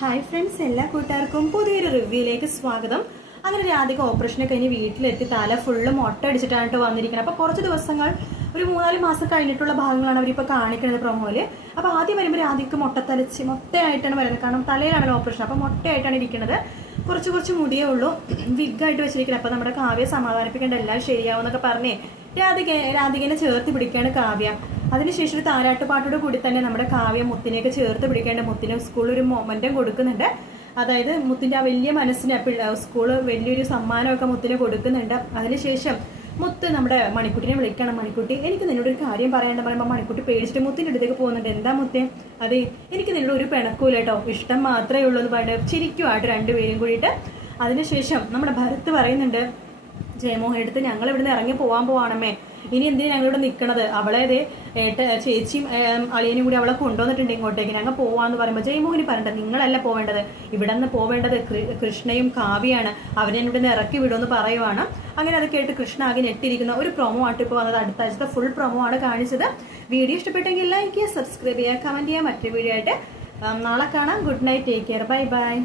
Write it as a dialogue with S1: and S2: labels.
S1: Hi friends എല്ലാ കൂട്ടുകാർക്കും പുതിയൊരു റിവ്യൂയിലേക്ക് സ്വാഗതം. അങ്ങനെ രാധിക ഓപ്പറേഷനെ കഴിഞ്ഞ് വീട്ടിലെത്തി. തല ഫുള്ള് മുട്ട അടിച്ചിട്ടാണ് ട്ടോ വന്നിരിക്കുന്നത് അപ്പോൾ കുറച്ച് ദിവസങ്ങൾ ഒരു മൂന്നാൽ മാസം കഴിഞ്ഞിട്ടുള്ള ഭാഗങ്ങളാണ് അവരിപ്പോൾ കാണിക്കുന്നത് പ്രൊമോയിൽ അപ്പോൾ ആദ്യം വരുമ്പോൾ രാധിക്ക് മുട്ട തലച്ച് മുട്ടയായിട്ടാണ് വരുന്നത്. കാരണം തലയിലാണല്ലോ ഓപ്പറേഷൻ അപ്പോൾ മുട്ടയായിട്ടാണ് ഇരിക്കുന്നത് കുറച്ച് കുറച്ച് മുടിയേ ഉള്ളൂ. വിഗായിട്ട് വെച്ചിരിക്കുന്നത് അപ്പോൾ നമ്മുടെ കാവ്യ സമാധാനിപ്പിക്കേണ്ട എല്ലാം ശരിയാവും എന്നൊക്കെ പറഞ്ഞേ രാധിക രാധികനെ ചേർത്ത് പിടിക്കുകയാണ് കാവ്യ. അതിനുശേഷം ഒരു താരാട്ടുപാട്ടോട് കൂടി തന്നെ നമ്മുടെ കാവ്യ മുത്തിനെയൊക്കെ ചേർത്ത് പിടിക്കേണ്ട മുത്തിന് സ്കൂളിൽ ഒരു മൊമെന്റം കൊടുക്കുന്നുണ്ട്. അതായത് മുത്തിന്റെ ആ വലിയ മനസ്സിന് സ്കൂൾ വലിയൊരു സമ്മാനമൊക്കെ മുത്തിന് കൊടുക്കുന്നുണ്ട്. അതിനുശേഷം മുത്ത് നമ്മുടെ മണിക്കുട്ടിനെ വിളിക്കണം. മണിക്കുട്ടി എനിക്ക് നിന്നോട് ഒരു കാര്യം പറയാണ്ട് പറയുമ്പോൾ മണിക്കുട്ടി പേടിച്ചിട്ട് മുത്തിന്റെ അടുത്തേക്ക് പോകുന്നുണ്ട്. എന്താ മുത്തേ? അതെ എനിക്ക് നിന്നോട് ഒരു പിണക്കൂല കേട്ടോ. ഇഷ്ടം മാത്രമേ ഉള്ളൂ എന്ന് പറഞ്ഞിട്ട് ചിരിക്കുവായിട്ട് രണ്ടുപേരും കൂടിയിട്ട് അതിനുശേഷം നമ്മുടെ ഭരത് പറയുന്നുണ്ട് ജയമോഹൻ എടുത്ത് ഞങ്ങൾ ഇവിടുന്ന് ഇറങ്ങി പോവാൻ പോവാണമ്മേ. ഇനി എന്തിനാ ഞങ്ങളിവിടെ നിൽക്കണത് അവളെ ദേ ഏട്ട ചേച്ചിയും അളിയനും കൂടി അവളെ കൊണ്ടുവന്നിട്ടുണ്ട് ഇങ്ങോട്ടേക്ക്. ഞങ്ങൾ പോവാന്ന് പറയുമ്പോൾ ജയമോഹിനി പറയണ്ട നിങ്ങളല്ല പോവേണ്ടത്? ഇവിടെ നിന്ന് പോവേണ്ടത് കൃഷ്ണയും കാവ്യാണ് അവനെ നിന്ന് ഇറക്കി വിടുമെന്ന് പറയുവാണ്. അങ്ങനെ അത് കേട്ട് കൃഷ്ണ ആകെ ഞെട്ടിരിക്കുന്ന. ഒരു പ്രൊമോ ആയിട്ട് ഇപ്പോൾ വന്നത്. അടുത്ത ആഴ്ചത്തെ ഫുൾ പ്രൊമോ ആണ് കാണിച്ചത്. വീഡിയോ ഇഷ്ടപ്പെട്ടെങ്കിൽ ലൈക്ക് ചെയ്യുക സബ്സ്ക്രൈബ് ചെയ്യുക കമന്റ് ചെയ്യുക. മറ്റൊരു വീഡിയോ ആയിട്ട് നാളെ കാണാം. Good night take care bye bye